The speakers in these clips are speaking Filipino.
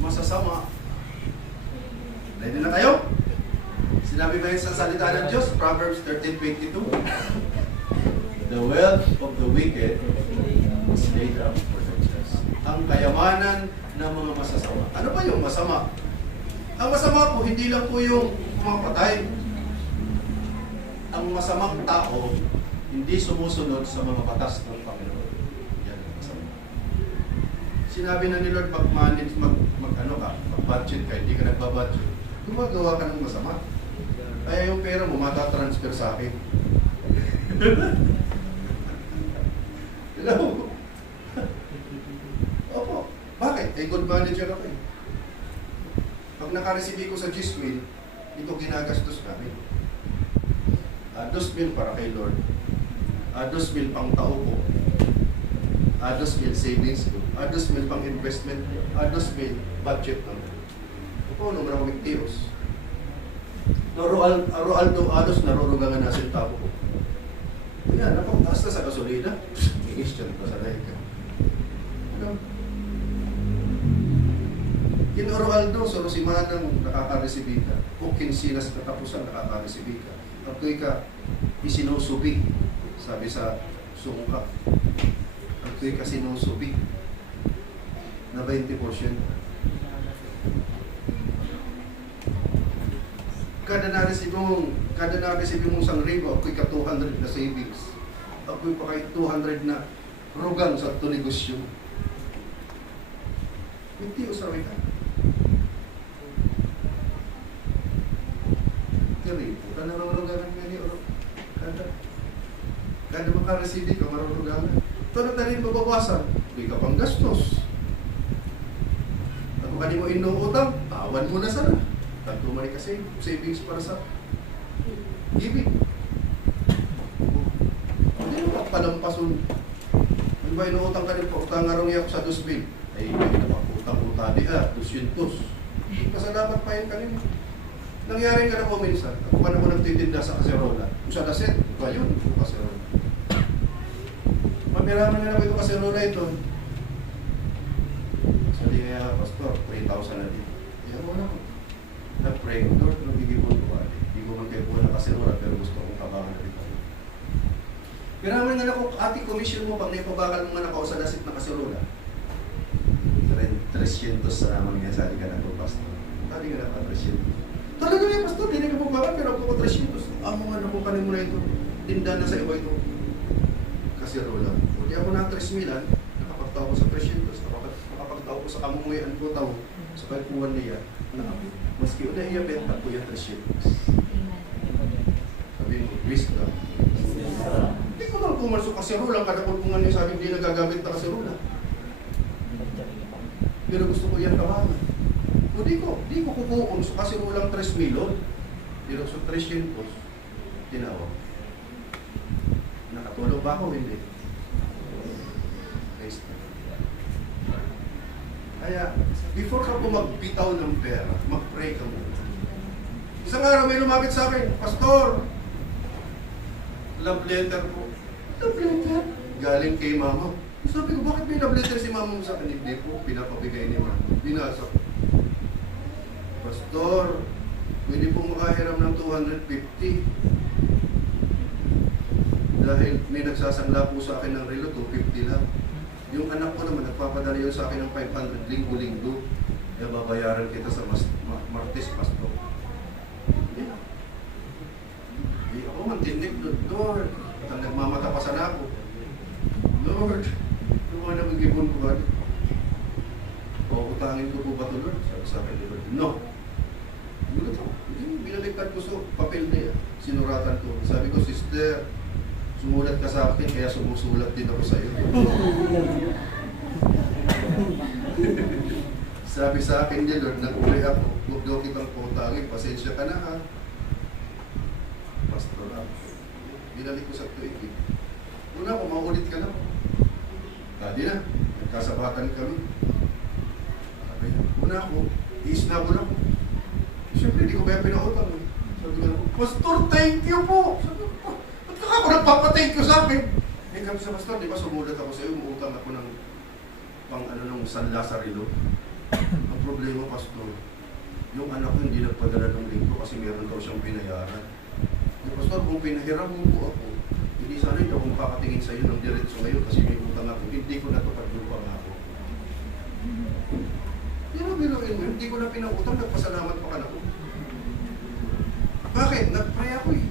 masasama. Ready na kayo? Sinabi ba yun sa salita ng Diyos? Proverbs 13:22. The wealth of the wicked is laid up for the just. Ang kayamanan ng mga masasama. Ano ba yung masama? Ang masama po, hindi lang po yung pumapatay. Ang masamang tao, hindi sumusunod sa mga batas ng Panginoon. Yan ang masama. Sinabi na ni Lord, mag-manage, mag-budget ka, hindi ka nagbabudget. Gumagawa ka ng masama. Kaya yung pera mo, matatransfer sa akin. Hello? Opo. Bakit? Eh, good manager ako eh. Pag nakareceive ko sa G-Swill, ito ginagastos namin. 2,000 para kay Lord. 2,000 pang tao ko. 2,000 savings ko. 2,000 pang investment ko. 2,000 budget naman. Ito, naman ako magtiyos. Aldo alos narurugangan na sentavo ko. Yan, napagtaas na sa gasolina. I-question ko sa dahil ka. Ano? Kinoro Aldo, sorosimanang nakaka-receive ka. O kinsinas katapusan nakaka-receive ka. Ako'y ka isinusubi. Sabi sa sungka. Ako'y ka sinusubi. Na 20%. Kada na-receive mong isang ribo, ako'y ka 200 na savings. Ako'y pa kay 200 na rugang sa ito negosyo. Hindi usawi ka. Ribo ka narurugangan nga niyo. Kada makareceive ka, marurugangan. Ito na rin mabawasan. Hindi ka pang gastos. Ako ka mo inuutang, tawan mo na sana. Tumari kasi savings para sa giving. Hindi mo palampasun. Ano ba inuutang ka rin po? Utang nga rin ako sa 2,000. Ay, may napakutang-utang di 200. Kasi dapat pa yun kanina. Nangyari ka na po minsan. Ako ka naman nagtitinda sa kaserola. Kung sa daset, ito yun, ito kaserola. Mamiraman nga naman ito kaserola ito. Sabi kaya, Pastor, 3,000 na din. Kaya mo na po. Na-pray, Lord, nagigipon ko. Hindi ko magkaipuan na kaserola, pero gusto kong tabangan na dito. Piraman nga na kung ating commission mo, pag naipabakal mo nga na sa dasit na kaserola. 300 sa naman nga, sabi ka na po, Pastor. Sabi ka na pa, 300. Talaga nga, Pastor, hindi na kapabakal, pero ako 300. Amo nga na kung kanin mo na ito. Tinda na sa iba ito. Kaserola. Kung di ako na 3,000, nakapagtao ko sa 300. Nakapagtao ko sa kamunguyan ko tao. Sa kalpuan niya, maski una iya benta po yung 300. Sabi mo, wisdom. Hindi ko lang pumalso kaserola, kada kulpungan niya sabi, hindi nagagamit na kaserola. Pero gusto ko yan tawanan. O di ko kukuon so kaserolang 3,000. Pero sa 300, tinawag. Nakatulog ba ako? Hindi. Kaya, before ka po magbitaw ng pera, mag-pray ka muna. Isang araw may lumapit sa akin, Pastor, love letter po. Love letter? Galing kay mama. Sabi ko, bakit may love letter si mama mo sa akin? Hindi po, pinapabigay ni mama. Binasa ko. Pastor, pwede po makahiram ng 250. Dahil may nagsasangla po sa akin ng relo, 250 lang. Yung anak ko naman, nagpapadala yun sa akin ng 500 linggo-linggo. Kaya babayaran kita sa Martes, Pastor. Yeah. Hindi ako mantindig, Lord. At nagmamatapasan ako. Lord, ano nga nagigibon ko ba? O, utangin ko po ba ito, Lord? Sabi sa akin, Lord, no. Gulat ako. Binaliktad ko sa papel niya. Sinuratan ko. Sabi ko, Sister, sumulat ka sa akin, kaya sumusulat din ako sa iyo. Sabi sa akin niya, Lord, nag-uli ako. Huwag daw kitang putangin, pasensya ka na ha. Pastor ako. Binalik ko sa tuig. Una ko, maulit ka na. Tadi na, nagkasabatan kami. Sabi niya, una ko, iisnabon ako. Siyempre, hindi ko kaya pinautang. Sabi ko, Pastor, thank you po. Sabi ko, ako nagpapatake ko sa akin. Eh kami sa Pastor, di ba sumulat ako sa iyo, umuutang ako ng pang ano nung San Lazarilo. Ang problema, Pastor, yung anak ko hindi nagpadala ng linggo kasi meron daw siyang binayaran. Pastor, kung pinahiram mo po ako, hindi sana hindi akong kakatingin sa iyo ng diretso ngayon kasi may utang ako. Hindi ko natupad yung pangako. Biruin mo, hindi ko na pinautang, nagpasalamat pa ka na ko. Bakit? Nag-pray ako eh.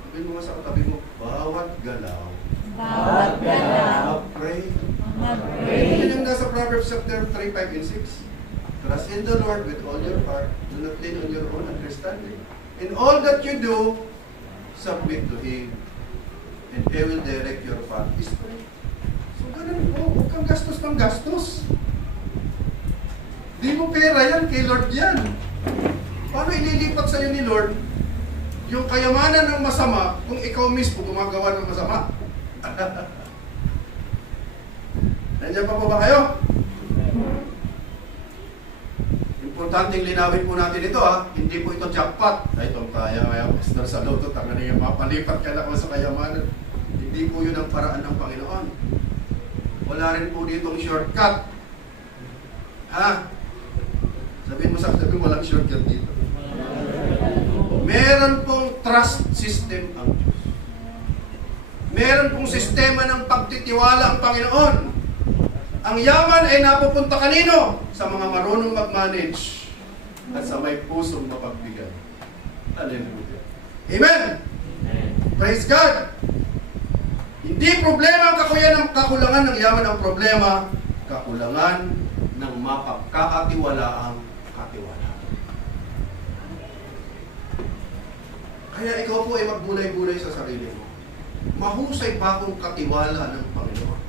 Sabihin mo nga sa katabi mo, bawat galaw. Bawat galaw. Pray. Mag-pray. Yan yung nasa Proverbs chapter 3, 5, and 6. Trust in the Lord with all your heart. Do not lean on your own understanding. In all that you do, submit to Him. And He will direct your path. Straight. So ganun po, huwag kang gastos ng gastos. Di mo pera yan, kay Lord yan. Paano ililipat sa'yo ni Lord yung kayamanan ng masama kung ikaw mismo gumagawa ng masama? Nandiyan pa po ba kayo? Importanteng linawin po natin ito ha. Hindi po ito jackpot. Ay, itong kaya Pastor sa loto, tanga na yung mapalipat ka na ko sa kayamanan. Hindi po yun ang paraan ng Panginoon. Wala rin po ditong shortcut. Ha? Sabihin mo, walang shortcut dito. Meron pong trust system ang Diyos. Meron pong sistema ng pagtitiwala ang Panginoon. Ang yaman ay napupunta kanino? Sa mga marunong mag-manage at sa may pusong mapagbigay. Hallelujah. Amen! Praise God! Hindi problema ang kakulangan ng yaman. Ang problema, kakulangan ng mapagkakatiwalaang katiwala. Kaya ikaw po ay magbulay-bulay sa sarili mo. Mahusay ba akong katiwala ng Panginoon?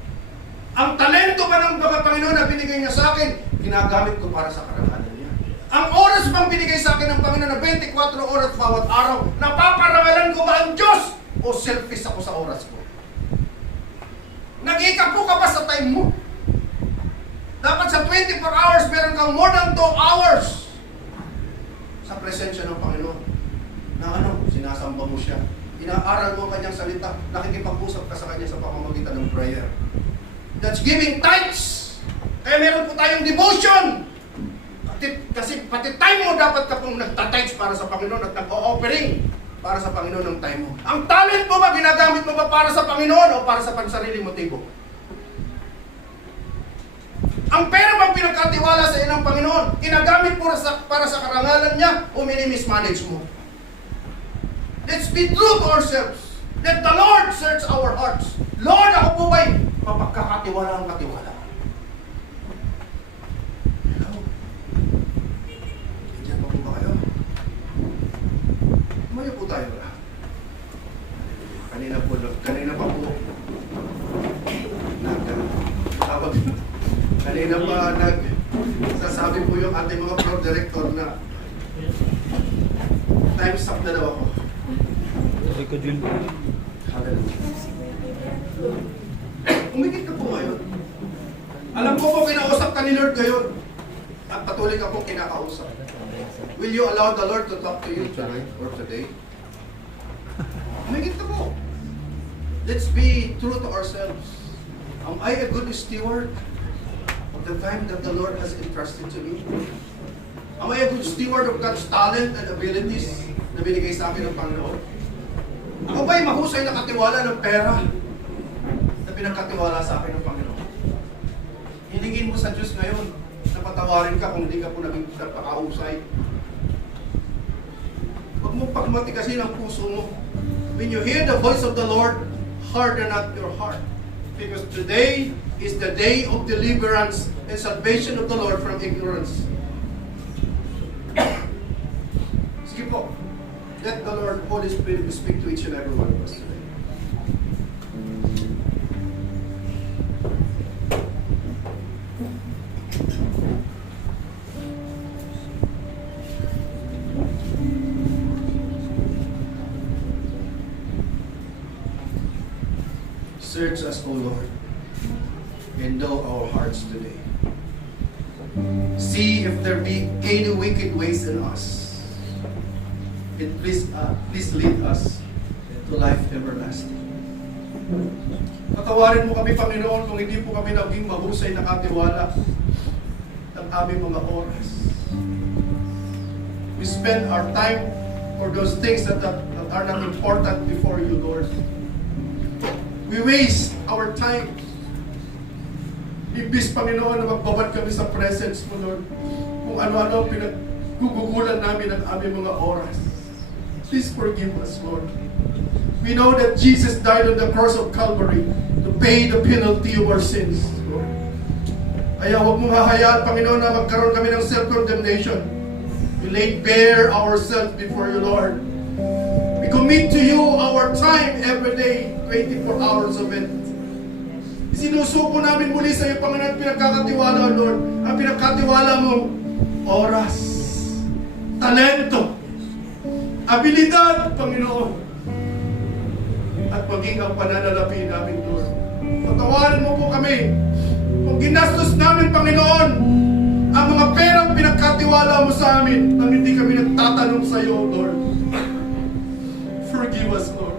Ang talento ba ng Panginoon na binigay niya sa akin, ginagamit ko para sa karangalan niya. Ang oras bang binigay sa akin ng Panginoon na 24 oras bawat araw, napaparangalan ko ba ang Diyos? O selfish ako sa oras ko? Nag-ikapo ka pa sa time mo? Dapat sa 24 hours, meron kang more than 2 hours sa presensya ng Panginoon. Na sinasamba mo siya. Inaaral mo ang kanyang salita. Nakikipag-usap ka sa kanya sa pamamagitan ng prayer. That's giving tithes. Kaya meron po tayong devotion. Kasi pati time mo dapat ka pong nagta-tithes para sa Panginoon at nag-o-offering para sa Panginoon ng time mo. Ang talent mo ba, ginagamit mo ba para sa Panginoon o para sa pansarili motibo? Ang pera bang pinagkatiwala sa iyo ng Panginoon, ginagamit mo para sa karangalan niya o minimismanage mo? Let's be true to ourselves. Let the Lord search our hearts. Lord, ako po ba'y mapagkakatiwala ang katiwala? Hello? Diyan pa po ba kayo? Tumayo po tayo ba? Kanina pa po. Kanina pa nagsasabi po yung ating mga pro-director na time's up na daw ako. Umigit ka po ngayon. Alam ko po kinausap ka ni Lord ngayon at patuloy ka pong kinakausap. Will you allow the Lord to talk to you tonight or today? Umigit ka po. Let's be true to ourselves. Am I a good steward of the time that the Lord has entrusted to me? Am I a good steward of God's talent and abilities na binigay sa akin ng Panginoon? Ako ba'y mahusay na katiwala ng pera na pinagkatiwala sa akin ng Panginoon? Hilingin mo sa Diyos ngayon na patawarin ka kung hindi ka po naging napakausay. Huwag mo pagmatikasin ang puso mo. When you hear the voice of the Lord, harden not your heart. Because today is the day of deliverance and salvation of the Lord from ignorance. Sige po. Let the Lord, Holy Spirit, speak to each and every one of us today. Search us, O Lord, and know our hearts today. See if there be any wicked ways in us. And please lead us to life everlasting. Patawarin mo kami, Panginoon, kung hindi po kami naging mahusay na katiwala. aming mga oras. We spend our time for those things that are not important before you, Lord. We waste our time. Imbis, Panginoon, na magbabad kami sa presence mo, Lord, kung ano-ano pinaggugugulan namin ang aming mga oras. Please forgive us, Lord. We know that Jesus died on the cross of Calvary to pay the penalty of our sins, Lord. Kaya huwag mong hahayaan, Panginoon, na magkaroon kami ng self-condemnation. We lay bare ourselves before you, Lord. We commit to you our time every day, 24 hours of it. Sinusuko namin muli sa iyo, Panginoon, pinagkakatiwala, Lord. Ang pinagkatiwala mo, oras, talento, abilidad, Panginoon, at maging ang pananalapi namin, Lord. Patawarin mo po kami kung ginastos namin, Panginoon, ang mga perang pinagkatiwala mo sa amin nang hindi kami nagtatanong sa iyo, Lord. Forgive us, Lord.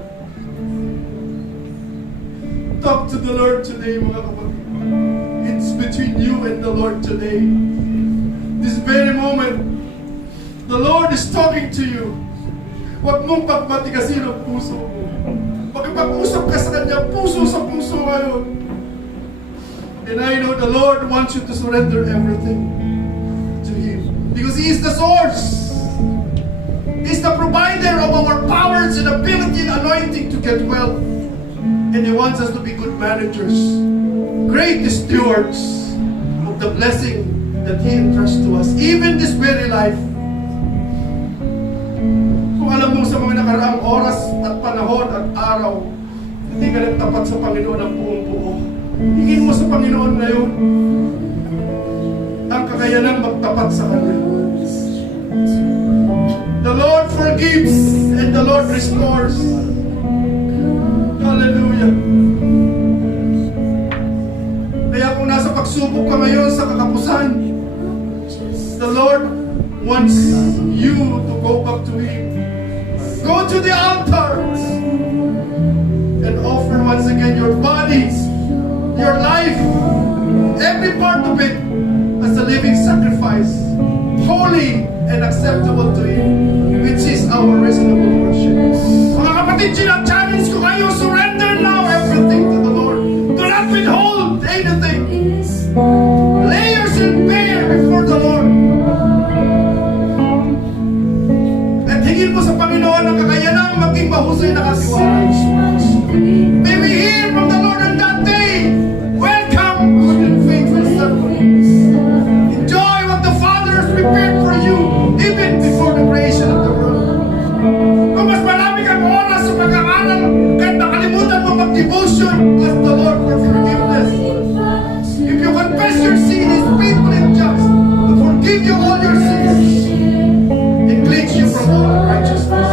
Talk to the Lord today, mga kapatid. It's between you and the Lord today. This very moment, the Lord is talking to you. Huwag mong pagmatigasin ang puso mo. Pagkipag-usap ka sa Kanya, puso sa puso ngayon. And I know the Lord wants you to surrender everything to Him. Because He is the source. He's the provider of our powers and ability and anointing to get wealth. And He wants us to be good managers, great stewards of the blessing that He entrusts to us, even this very life. Kung alam mo sa mga nakaraang oras at panahon at araw, hindi ka nagtapat sa Panginoon ang buong buo. Hingin mo sa Panginoon ngayon ang kakayanang magtapat sa Kanya. The Lord forgives and the Lord restores. Hallelujah. Kaya kung nasa pagsubok ka ngayon sa kakapusan, the Lord wants you to go back to Him. Go to the altars and offer once again your bodies, your life, every part of it as a living sacrifice, holy and acceptable to Him, which is our reasonable worship. Mga kapatid, challenge ko kayo, surrender now everything to the Lord. Do not withhold anything. Lay yourself bare before the Lord. At hingin mo sa Panginoon ang kakayanang maging mahusay na katiwala. May we hear from the Lord on that day, welcome, good and faithful servant. Enjoy what the Father has prepared for you, even before the creation of the world. Kung mas marami kang oras sa pag-aaral, kahit nakalimutan mo mag-devotion, ask the Lord for forgiveness. If you confess your sin, He is faithful and just to forgive you all your sins and cleanse you from all unrighteousness.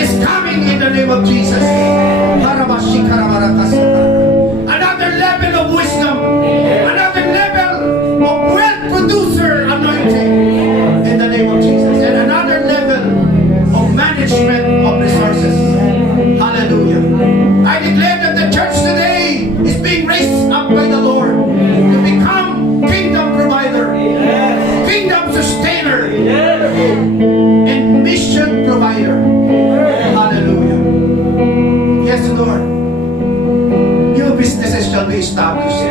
is coming in the name of Jesus. Another level of wisdom, another level of wealth producer anointing in the name of Jesus, and another level of management of resources. Hallelujah. I declare that the church today is being raised up by the Lord to become kingdom provider, kingdom sustainer, and mission provider. Hallelujah. Yes, Lord. New businesses shall be established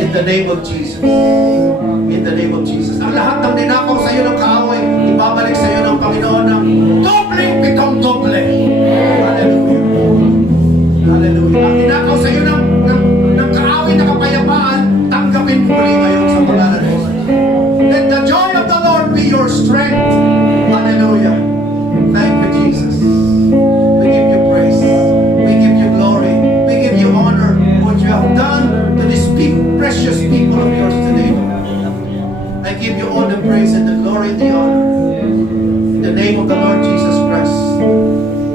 in the name of Jesus. In the name of Jesus. Ang lahat ng ninakaw sa iyo ng kaaway, ibabalik sa iyo ng Panginoon ng dobleng pitong doble. Hallelujah. Hallelujah. Ang ninakaw sa iyo ng kaaway na kapayapaan, tanggapin mo muli ngayon sa pangalan ng Jesus. Let the joy of the Lord be your strength. Hallelujah. Thank you, Jesus. We give you praise. We give you glory. We give you honor. What you have done to these precious people of yours today, Lord. I give you all the praise and the glory and the honor. In the name of the Lord Jesus Christ.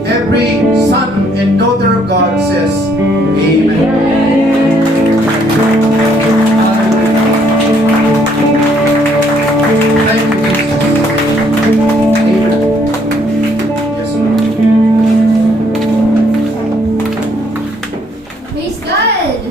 Every son and daughter of God says, Amen. Hallelujah. Thank you, Jesus. Amen. Yes, Lord. Praise God!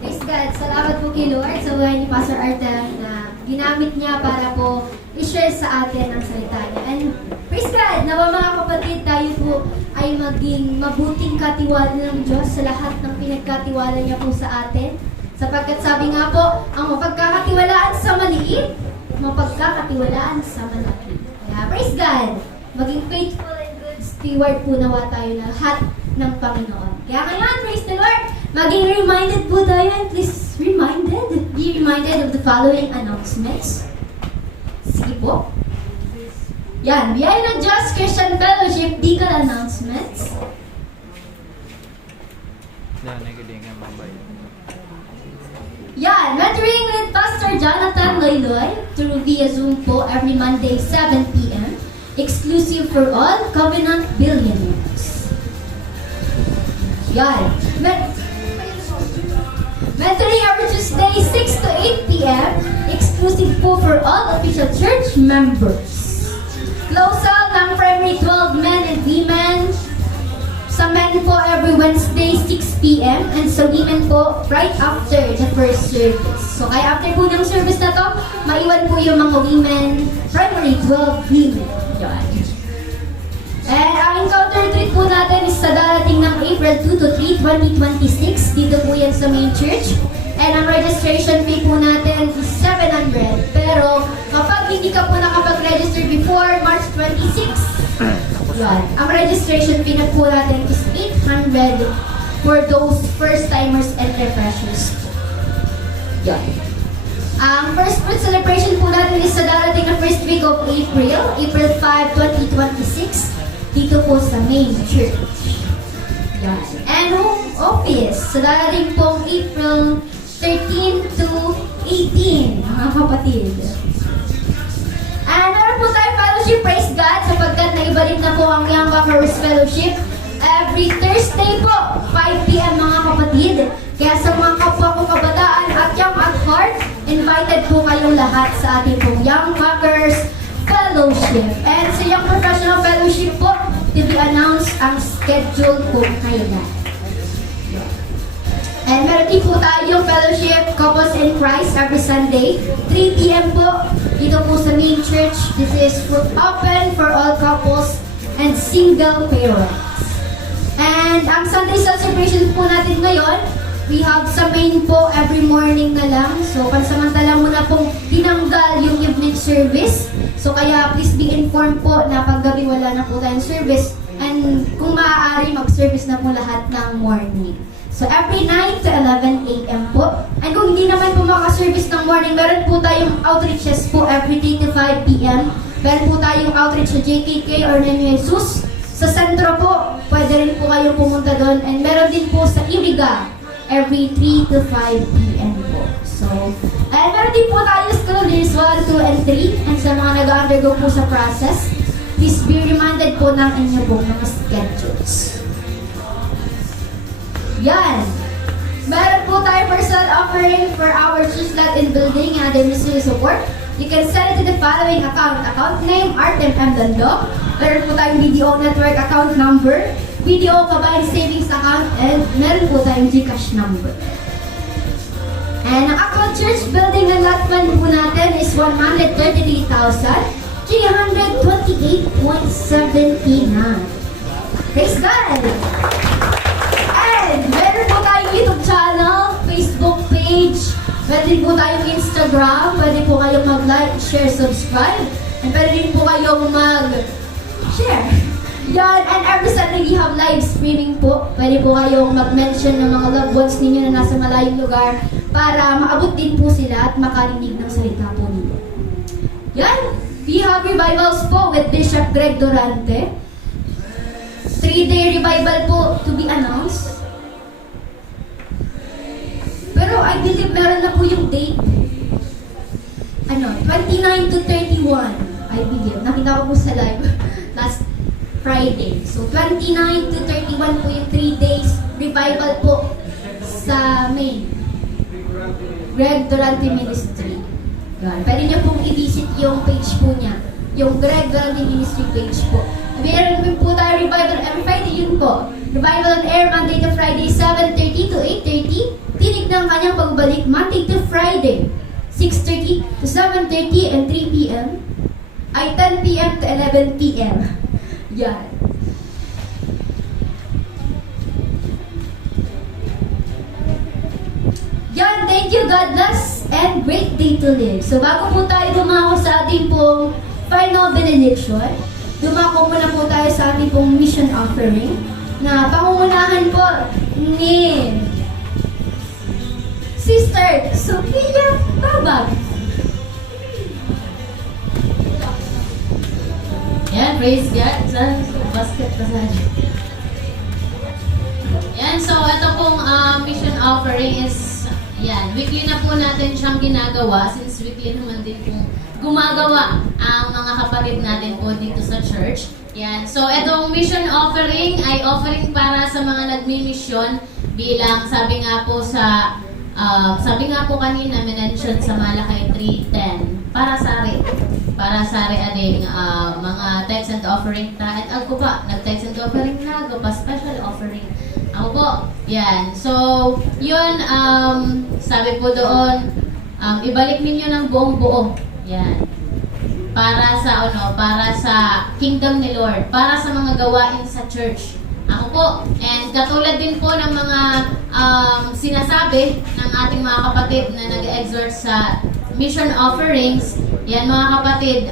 Praise God! Salamat po kay Lord sa buhay ni Pastor Artel na ginamit niya para po i-share sa atin ang salita niya. And praise God! Nawa mga kapatid, tayo po ay maging mabuting katiwala ng Diyos sa lahat ng pinagkatiwala niya po sa atin. Sapagkat sabi nga po, ang mapagkakatiwalaan sa maliit, mapagkakatiwalaan sa malaki. Kaya praise God! Maging faithful and good steward po nawa tayo na lahat ng Panginoon. Kaya ngayon, praise the Lord, maging reminded po tayo, and please be reminded of the following announcements. Sige po. Yan, biyay ng Diyos Christian Fellowship Deacon announcements. Yan, mentoring with Pastor Jonathan Loyloy through via Zoom po every Monday 7 p.m. Exclusive for all Covenant Billionaires. Yan. Mentoring every Tuesday 6 to 8 p.m. Exclusive po for all official church members. Close out ng primary 12 men and women. Sa men po every Wednesday 6 p.m. and sa women po right after the first service. So kaya after po ng service na to, maiwan po yung mga women, primary 12 women. Yan. And ang encounter retreat po natin is sa darating ng April 2 to 3, 2026. Dito po yan sa main church. And ang registration fee po natin is 700. Pero kapag hindi ka po nakapag-register before March 26, yan. Ang registration fee na po natin is 800 for those first-timers and refreshers. Yan. Ang first fruit celebration po natin is sa darating na first week of April, April 5, 2026. Dito po sa main church. Yan. And home office sa darating pong April 13 to 18, mga kapatid. And meron po tayo fellowship, praise God, sapagkat naibalik na po ang Young Rockers Fellowship every Thursday po, 5 p.m. mga kapatid. Kaya sa mga kapwa ko kabataan at young at heart, invited po kayong lahat sa ating pong Young Rockers Fellowship. And sa Young Professional Fellowship po, to be announced ang schedule po kailan. And meron din po tayong fellowship, Couples in Christ, every Sunday, 3 p.m. po, dito po sa main church. This is open for all couples and single parents. And ang Sunday celebration po natin ngayon, we have sa main po every morning na lang. So, pansamantala muna pong tinanggal yung evening service. So, kaya please be informed po na paggabi wala na po tayong service. And kung maaari, mag-service na po lahat ng morning. So, every 9 to 11 a.m. po. And kung hindi naman po maka-service ng morning, meron po tayong outreaches po every 3 to 5 p.m. Meron po tayong outreach sa JKK or Niño Jesus. Sa sentro po, pwede rin po kayong pumunta doon. And meron din po sa Iriga every 3 to 5 p.m. po. So, and meron din po tayo school years 1, 2, and 3. And sa mga nag-undergo po sa process. please be reminded po ng inyo po mga schedules. Yan. Meron po tayo personal offering for our church lot in building and other ministry support. You can send it to the following account. Account name, Artem M. Dandog. Meron po tayong BDO Network account number, BDO Kabayan Savings account, and meron po tayong GCash number. And ang actual church building na lot fund po natin is 133,328.79. Praise God! And meron po tayong YouTube channel, Facebook page, pwede po tayong Instagram, pwede po kayong mag-like, share, subscribe, and pwede din po kayong mag-share. Yan, and every Sunday we have live streaming po. Pwede po kayong mag-mention ng mga loved ones ninyo na nasa malayong lugar para maabot din po sila at makarinig ng salita po ninyo. Yan, we have revivals po with Bishop Greg Durante. 3-day revival po to be announced. Pero I believe meron na po yung date. 29 to 31, I believe. Nakita ko po sa live last Friday. So, 29 to 31 po yung 3 days revival po sa May. Greg Durante Ministry. Yan. Pwede niyo pong i-visit yung page po niya. Yung Greg Durante Ministry page po. Meron din po tayo revival on Friday, yun po. Revival on air Monday to Friday, 7:30 to 8:30. Tinig ng kanyang pagbalik Monday to Friday, 6:30 to 7:30 and 3 p.m. ay 10 p.m. to 11 p.m. Yan. Yan, thank you, God bless, and great day to live. So bago po tayo dumako sa ating pong final benediction, dumako muna po tayo sa ating pong mission offering na pangungunahan po ni Sister Sophia Babag. Yan, praise God. Sa basket pa sa yan, so ito pong mission offering is, yan, weekly na po natin siyang ginagawa since weekly naman din pong gumagawa ang mga kapatid natin po dito sa church. Yan, so itong mission offering ay offering para sa mga nagmi-mission bilang sabi nga po kanina, minention sa Malakay 3:10 para sa ading mga text and offering ta at ako ba nag-text and offering na go pa special offering ako po. Yan. So, yun, sabi po doon, ibalik ninyo ng buong buo. Yan. Para sa kingdom ni Lord. Para sa mga gawain sa church. Ako po. And katulad din po ng mga sinasabi ng ating mga kapatid na nag-exhort sa mission offerings. Yan mga kapatid,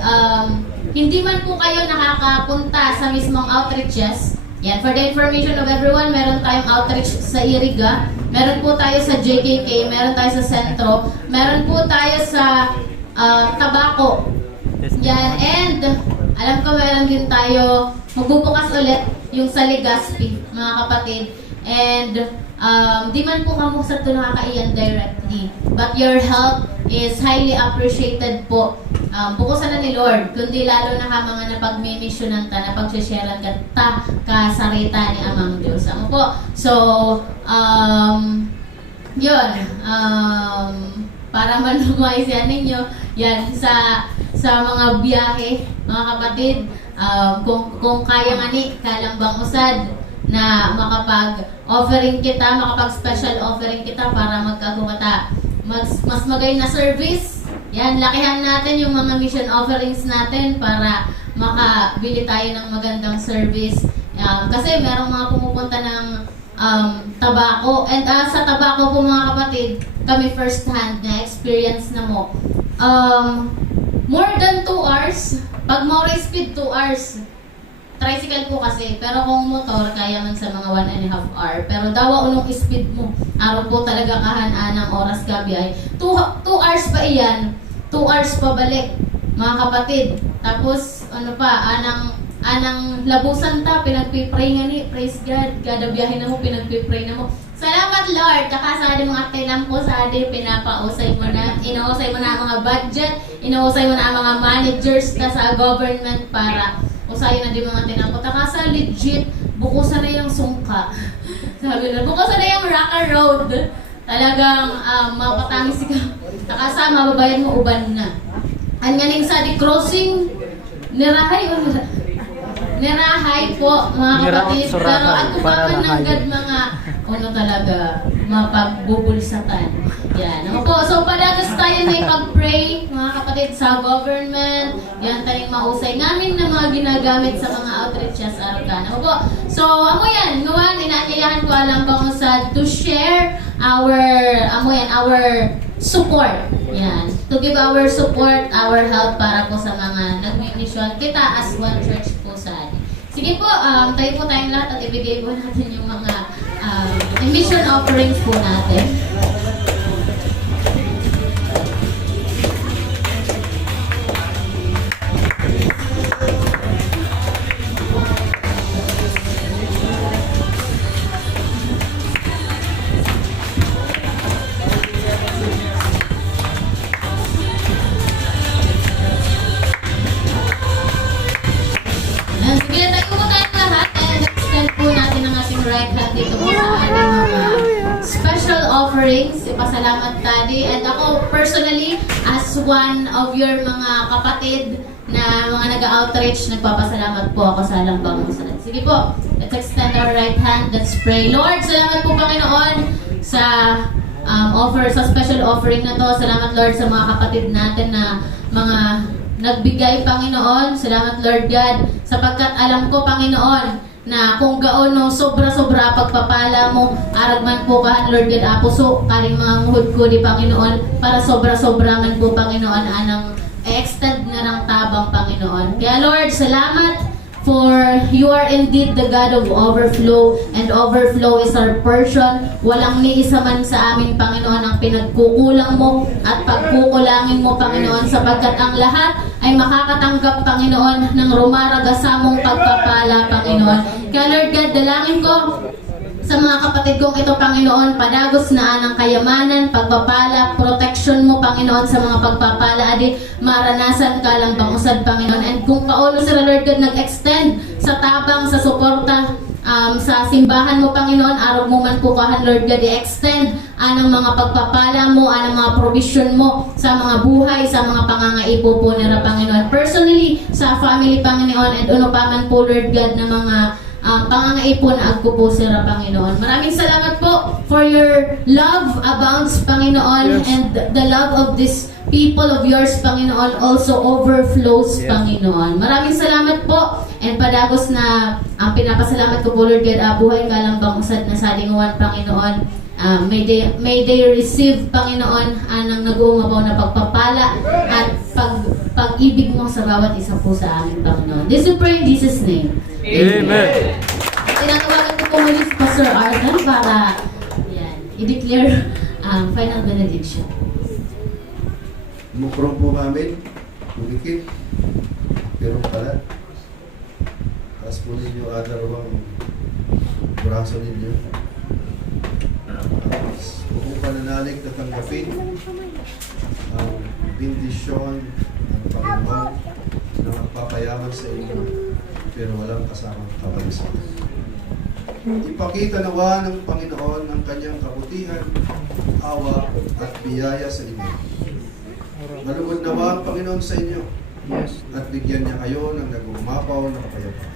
hindi man po kayo nakakapunta sa mismong outreaches. Yan, for the information of everyone, meron tayong outreach sa Iriga, meron po tayo sa JKK, meron tayo sa Sentro, meron po tayo sa Tabaco. Yan, and alam ko meron din tayo, magbubukas ulit yung sa Legazpi, mga kapatid. And di man po kamo sa ito nakakaiyan directly, but your help is highly appreciated po. Bukusan na ni Lord, kundi lalo na ka mga napagmimisyonan ta, napagsisharean ka ta kasarita ni Amang Diyos. Ano po? So, yun, para manumay siya ninyo, yan, sa mga biyahe, mga kapatid, kung kaya nga ni, kalambang usad, na makapag-offering kita, makapag-special offering kita para magkagumata, mas magay na service. Yan, lakihan natin yung mga mission offerings natin para makabili tayo ng magandang service. Kasi merong mga pumupunta ng Tabaco. And sa Tabaco po mga kapatid, kami first hand na experience na mo. More than 2 hours. Pag more speed, 2 hours. Tricycle po kasi. Pero kung motor, kaya man sa mga 1.5 hour. Pero dawa unong speed mo. Araw po talaga kahanaan ng oras gabi ay 2 hours pa iyan. 2 hours pa balik, mga kapatid. Tapos, anang labusan ta, pinagpipray nga ni, praise God, kada biyahe na mo, pinagpipray na mo. Salamat Lord, kakasali mga tinang po sa adi, pinapausay mo na, inuusay mo na ang mga budget, inuusay mo na ang mga managers ka sa government para usayin na di mga tinapot. Takasa legit, bukusan na yung sungka. Sabi na, bukusan na yung Rocker Road. Talagang mapatangis ka. Takasa, mababayan mo uban na. Ang ganing sa di crossing, nirahay o nirahay po mga kapatid. Pero at upaman ng gad mga talaga, mapagbubulsatan. Yan. Ako po, so padagas tayo na ipag-pray mga kapatid sa government. Yan tayong mausay namin na mga ginagamit sa mga outreaches araw-kan. Ako po, so ako yan, ngawan, inaanyayahan ko alam bang sa to share our support. Yan. To give our support, our help para po sa mga nag-mission kita as one church po sa atin. Sige po, tayo po tayong lahat at ibigay po natin yung mga mission offerings po natin. Sige, tayo po tayong lahat and extend po natin ang ating right hand dito po sa ating mga special offerings. Ipasalamat Daddy. And ako personally, as one of your mga kapatid na mga nag-outreach, nagpapasalamat po ako sa Lambang Musalan. Sige po, let's extend our right hand. Let's pray. Lord, salamat po Panginoon sa sa special offering na to. Salamat Lord sa mga kapatid natin na mga nagbigay, Panginoon. Salamat, Lord God, sapagkat alam ko, Panginoon, na kung gaano sobra-sobra pagpapala mo, aragman po ka, Lord God, apuso, karing mga muhod ko di, Panginoon, para sobra-sobra man po, Panginoon, anang extend na ng tabang, Panginoon. Kaya, Lord, salamat for you are indeed the God of overflow, and overflow is our portion. Walang ni isa man sa amin, Panginoon, ang pinagkukulang mo at pagkukulangin mo, Panginoon, sapagkat ang lahat ay makakatanggap, Panginoon, ng rumaragasamong pagpapala, Panginoon. Kaya Lord God, dalangin ko sa mga kapatid kong ito, Panginoon, padagos na anang kayamanan, pagpapala, protection mo, Panginoon, sa mga pagpapala, adi, maranasan ka lang bang usad, Panginoon. And kung paulo sila, Lord God, nag-extend sa tabang, sa suporta, sa simbahan mo, Panginoon, araw mo man po kahan, Lord God, i-extend anang mga pagpapala mo, anang mga provision mo sa mga buhay, sa mga pangangaipo po nila, Panginoon. Personally, sa family, Panginoon, and ano pa man po, Lord God, na mga pangangaipon na agko po sira, Panginoon. Maraming salamat po for your love abounds, Panginoon, and the love of this people of yours, Panginoon, also overflows, Panginoon. Maraming salamat po, and padagos na ang pinapasalamat ko po, Lord God, buhay ka lang bang usad na salinguan, Panginoon. May they receive, Panginoon, anang nag-uumabaw na pagpapala at pag-ibig mo sa bawat isa po sa amin, Panginoon. This we pray in Jesus' name. Amen. Tinatawagan ko po muli si Pastor Arthur para i-declare final benediction. Mukrong po namin, umikit, pero pala. Taas po ninyo, adarwang braso ninyo. Huwag pananalig na tanggapin ang bendisyon ng Panginoon na magpapayaman sa inyo, pero walang kasamang kabalisan. Ipakita nawa ng Panginoon ang kanyang kabutihan, awa at biyaya sa inyo. Malugod nawa ang Panginoon sa inyo at bigyan niya kayo ng nag-umapaw na kapayapaan.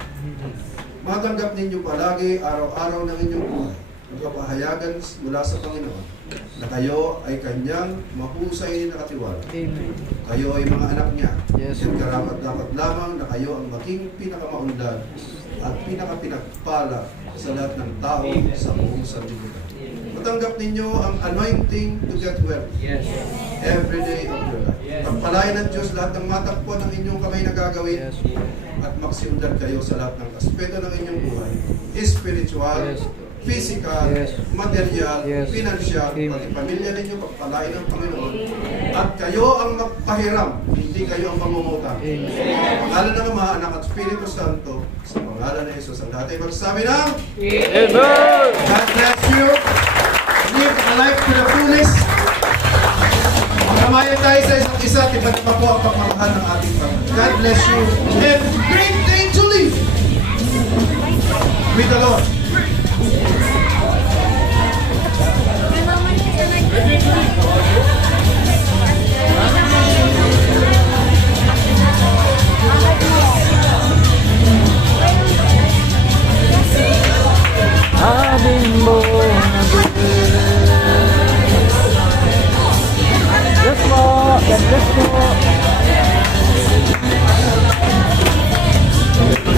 Matanggap ninyo palagi araw-araw ng inyong buhay ang kapahayagan mula sa Panginoon na kayo ay kanyang mahusay na katiwala. Kayo ay mga anak niya. At karapat-dapat lamang na kayo ang maging pinakamaunlad at pinakapinagpala sa lahat ng tao sa buong sanlibutan. Matanggap ninyo ang anointing to get well every day of your life. Pagpalain ng Diyos lahat ng matakpuan ng inyong kamay na gagawin at magsiundan kayo sa lahat ng aspeto ng inyong buhay. Spiritual, physical, material, financial, pati pamilya ninyo, pagpalain ng Panginoon. At kayo ang magpahiram, hindi kayo ang pangungutang. Sa pangalan ng Ama, Anak at Espiritu Santo, sa pangalan ng Jesus, ang lahat ay magsabi ng Amen. God bless you. Live a life to the fullest. Magkamayan tayo sa isa't isa, tibat pa po ang pagmamahal ng ating Panginoon. God bless you. And great day to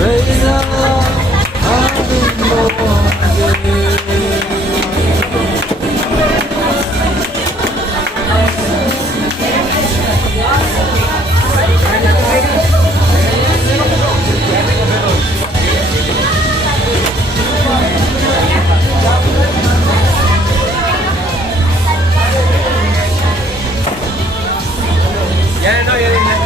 Praise the Lord. Hallelujah. Yan, no, yan, yan.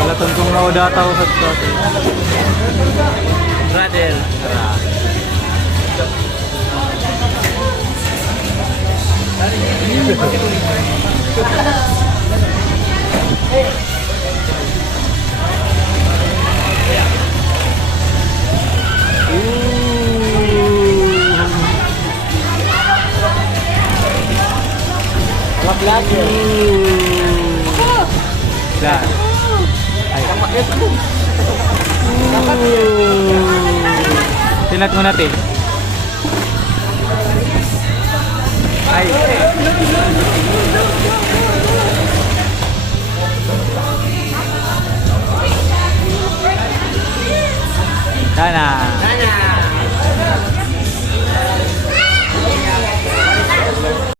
Wala tungkong naudataw sa story. Brother. Mga vlogger. Vlog. Ay. Tinat mo natin. Ay. Sana.